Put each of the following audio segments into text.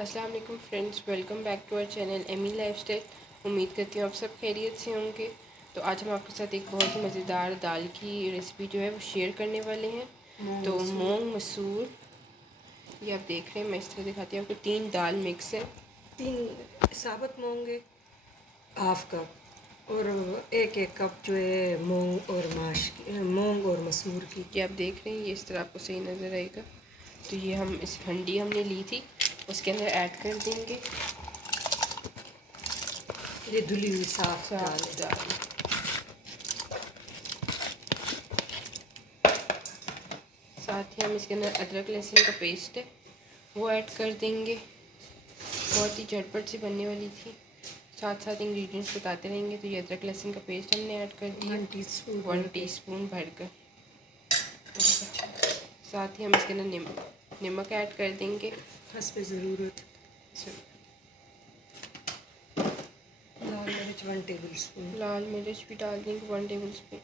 अस्सलाम वालेकुम friends, welcome back to our channel Amy lifestyle. उम्मीद करती हूँ आप सब खैरियत से होंगे। तो आज हम आपके साथ एक बहुत ही मज़ेदार दाल की रेसिपी जो है वो शेयर करने वाले हैं। तो मूंग मसूर, ये आप देख रहे हैं, मैं इस तरह दिखाती हूँ आपको। 3 दाल मिक्स है, 3 साबुत मूंग है, हाफ कप, और 1-1 कप जो है मूंग और मसूर की। ये आप देख रहे हैं, ये इस तरह आपको सही नज़र आएगा। तो ये हम इस हंडी हमने ली थी, उसके अंदर ऐड कर देंगे ये धुली हुई साफ दाल है। साथ ही हम इसके अंदर अदरक लहसुन का पेस्ट है वो ऐड कर देंगे। बहुत ही झटपट से बनने वाली थी, साथ साथ इंग्रेडिएंट्स बताते रहेंगे। तो ये अदरक लहसुन का पेस्ट हमने ऐड कर दिया 1 टीस्पून भरकर। साथ ही हम इसके अंदर नमक ऐड कर देंगे हस्बे ज़रूरत। लाल मिर्च 1 टेबल स्पून, लाल मिर्च भी डाल देंगे 1 टेबल स्पून।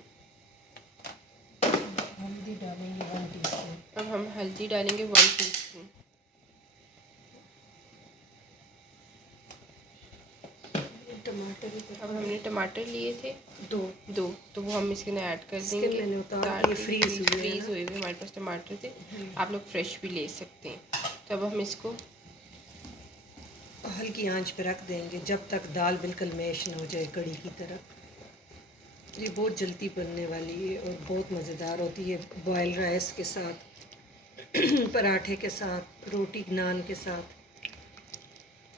हल्दी डालेंगे 1 टीस्पून। अब हम हल्दी डालेंगे 1 टीस्पून। टमाटर, अब हमने टमाटर लिए थे 2, तो वो हम इसके अंदर ऐड कर देंगे। मैंने उतार फ्रीज़ हुए हमारे पास टमाटर थे, आप लोग फ्रेश भी ले सकते हैं। तो अब हम इसको हल्की आंच पे रख देंगे जब तक दाल बिल्कुल मैश ना हो जाए कड़ी की तरह। ये बहुत जल्दी बनने वाली है और बहुत मज़ेदार होती है, बॉयल राइस के साथ, पराठे के साथ, रोटी नान के साथ।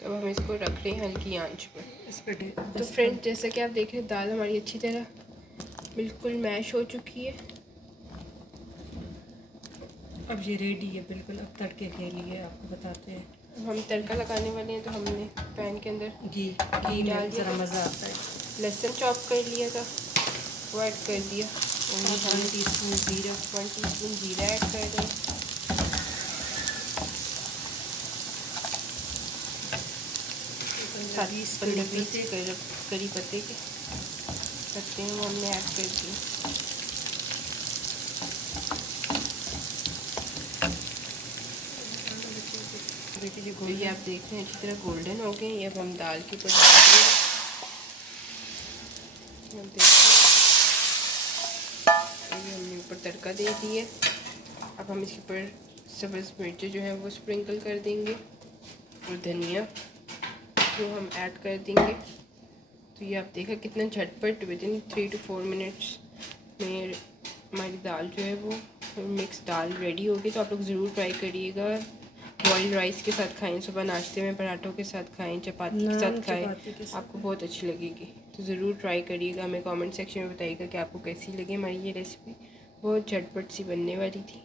तो अब हम इसको रख रहे हैं हल्की आंच पर। इस पर तो फ्रेंड, जैसा कि आप देख रहे हैं, दाल हमारी अच्छी तरह बिल्कुल मैश हो चुकी है। अब ये रेडी है बिल्कुल। अब तड़के के लिए आपको बताते हैं। अब हम तड़का लगाने वाले हैं। तो हमने पैन के अंदर घी डाल दिया, ज़रा मज़ा आता है। लहसुन चॉप कर लिया था वो ऐड कर दिया, 1 टीस्पून जीरा, 1 टीस्पून जीरा ऐड कर दें। साथ 15-20 करी पत्ते के पत्ते हैं वो हमने ऐड कर दिए। तो ये आप देख रहे हैं अच्छी तरह गोल्डन हो गए। अब हम दाल के ऊपर डाल देंगे। अब देखिए, ये हमने ऊपर तड़का दे दिया। अब हम इसके ऊपर सब्ज़ मिर्च जो है वो स्प्रिंकल कर देंगे और धनिया जो हम ऐड कर देंगे। तो ये आप देखा कितना झटपट विदिन 3 to 4 मिनट्स में हमारी दाल जो है वो मिक्स दाल रेडी होगी। तो आप लोग ज़रूर ट्राई करिएगा। बॉइल्ड राइस के साथ खाएं, सुबह नाश्ते में पराठों के साथ खाएं, चपाती के साथ खाएं, आपको बहुत अच्छी लगेगी। तो ज़रूर ट्राई करिएगा। हमें कमेंट सेक्शन में बताइएगा कि आपको कैसी लगी हमारी ये रेसिपी। बहुत झटपट सी बनने वाली थी।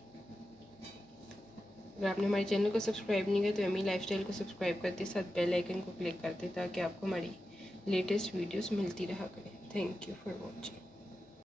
अगर आपने हमारे चैनल को सब्सक्राइब नहीं किया तो एमी लाइफस्टाइल को सब्सक्राइब करते साथ बेल आइकन को क्लिक करते ताकि आपको हमारी लेटेस्ट वीडियोस मिलती रहा करें। Thank you for watching.